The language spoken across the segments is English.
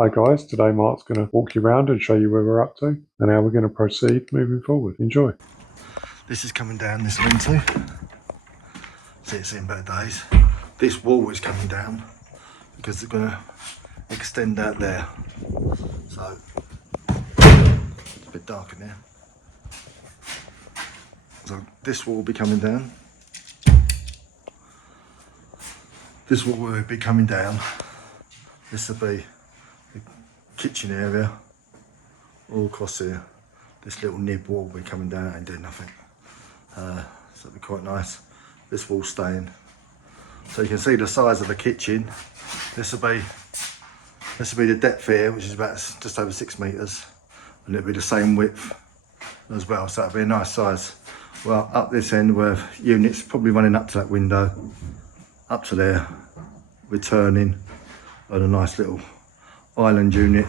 Hi guys, today Mark's going to walk you around and show you where we're up to and how we're going to proceed moving forward. Enjoy. This is coming down this lean-to. See, it's in better days. This wall is coming down because they're going to extend out there. So, it's a bit dark in there. So this wall will be coming down. This wall will be coming down. This will be the kitchen area all across here. This little nib wall will be coming down and doing nothing. So it'll be quite nice. This wall's staying. So you can see the size of the kitchen. This will be the depth here, which is about just over 6 metres, and it'll be the same width as well. So it'll be a nice size. Well, up this end where units probably running up to that window, up to there, returning, and a nice little island unit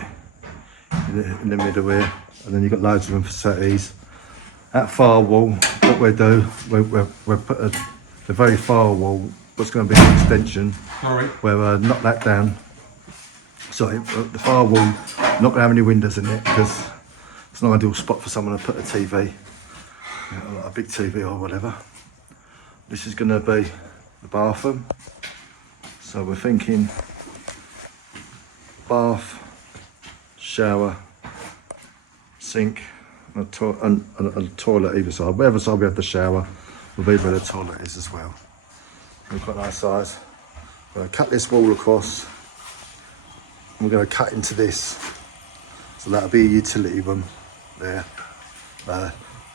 in the middle here, and then you've got loads of room for settees. That far wall, what we'll do, we'll put the very far wall, what's going to be an extension, we'll knock that down. So the far wall, not going to have any windows in it because it's not an ideal spot for someone to put a TV, you know, a big TV or whatever. This is going to be the bathroom. So we're thinking bath, shower, sink, and a toilet either side. Whatever side we have the shower will be where the toilet is as well. We've got a nice size. We're going to cut this wall across. And we're going to cut into this. So that'll be a utility room there.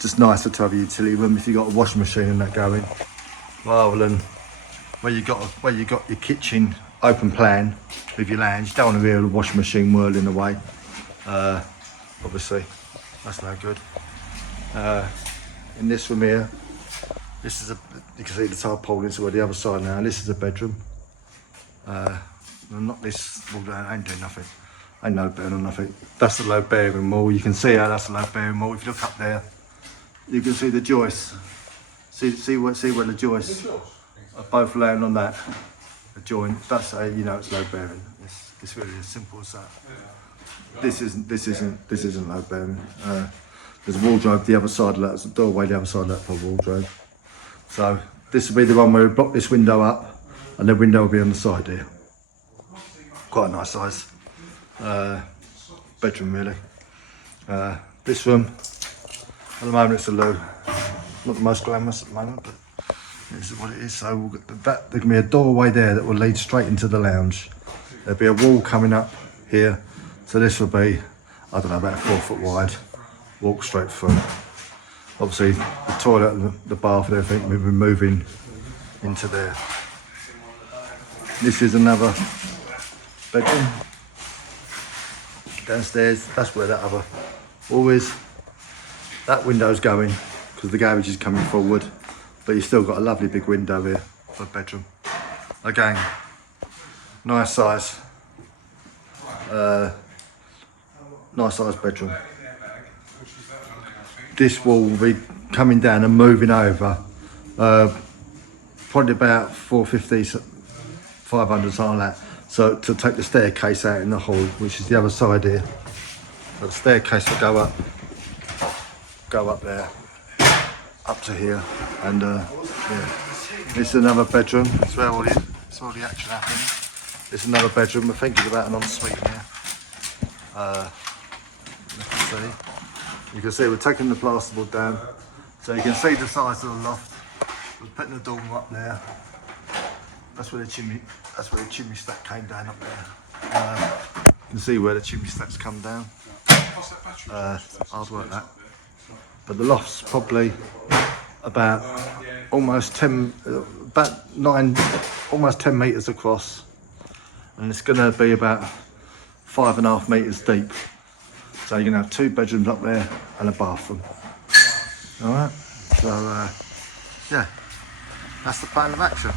Just nicer to have a utility room if you've got a washing machine and that going, rather than where you got your kitchen open plan with your lounge. You don't want to hear the washing machine whirling away. Obviously, that's no good. In this room here, this is you can see the tarpaulin, so we're the other side now. This is a bedroom. Not this wall down, ain't doing nothing. Ain't no bearing on nothing. That's the low bearing wall. You can see how that's the low bearing wall. If you look up there, you can see the joists. See where the joists are both laying on that. The joint. That's how you know it's low bearing. It's really as simple as that. This isn't low bearing. There's a wardrobe the other side of that. There's a doorway the other side of that for a wardrobe. So this will be the one where we block this window up, and the window will be on the side here. Quite a nice size bedroom, really. This room, at the moment, it's a loo. Not the most glamorous at the moment, but this is what it is. So there can be a doorway there that will lead straight into the lounge. There'll be a wall coming up here. So this will be, I don't know, about 4 foot wide. Walk straight through. Obviously, the toilet and the bath and everything will be moving into there. This is another bedroom. Downstairs, that's where that other wall is. That window's going because the garage is coming forward, but you've still got a lovely big window here for a bedroom. Again, nice size. Nice size bedroom. This wall will be coming down and moving over. Probably about 450, 500, something like that. So to take the staircase out in the hall, which is the other side here. So the staircase will go up there, up to here, and yeah. This is another bedroom. It's where all the action happens. This is another bedroom. We're thinking about an ensuite here. You can see we're taking the plasterboard down, so you can see the size of the loft. We're putting the dormer up there. That's where the chimney stack came down up there. You can see where the chimney stacks come down. Hard work that. But the loft's probably about almost 10 metres across, and it's going to be about 5.5 metres deep. So you're going to have 2 bedrooms up there and a bathroom. All right. So yeah, that's the plan of action.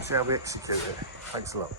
See how we execute it. Thanks a lot.